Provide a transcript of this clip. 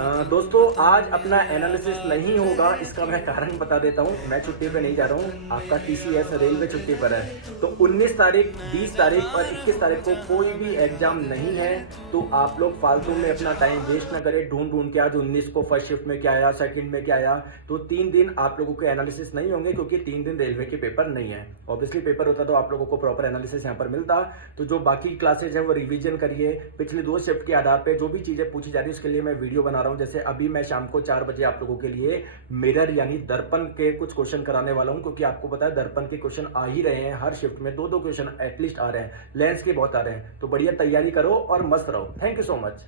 दोस्तों आज अपना एनालिसिस नहीं होगा, इसका मैं कारण बता देता हूँ। मैं छुट्टी पे नहीं जा रहा हूँ, आपका टीसीएस रेलवे छुट्टी पर है। तो 19 तारीख, 20 तारीख और 21 तारीख को कोई भी एग्जाम नहीं है। तो आप लोग फालतू में अपना टाइम वेस्ट ना करें ढूंढ ढूंढ के। आज 19 को फर्स्ट शिफ्ट में क्या आया, सेकंड में क्या आया। तो 3 दिन आप लोगों के एनालिसिस नहीं होंगे क्योंकि 3 दिन रेलवे के पेपर नहीं है। ऑब्वियसली पेपर होता तो आप लोगों को प्रॉपर एनालिसिस यहाँ पर मिलता। तो जो बाकी क्लासेज है वो रिवीजन करिए। पिछली 2 शिफ्ट के आधार पर जो भी चीजें पूछी जा रही है उसके लिए मैं वीडियो बना रहा हूँ। जैसे अभी मैं शाम को 4 बजे आप लोगों के लिए मिरर यानी दर्पण के कुछ क्वेश्चन कराने वाला हूं, क्योंकि आपको पता है दर्पण के क्वेश्चन आ ही रहे हैं। हर शिफ्ट में 2-2 क्वेश्चन एटलीस्ट आ रहे हैं, लेंस के बहुत आ रहे हैं। तो बढ़िया तैयारी करो और मस्त रहो। Thank you so much.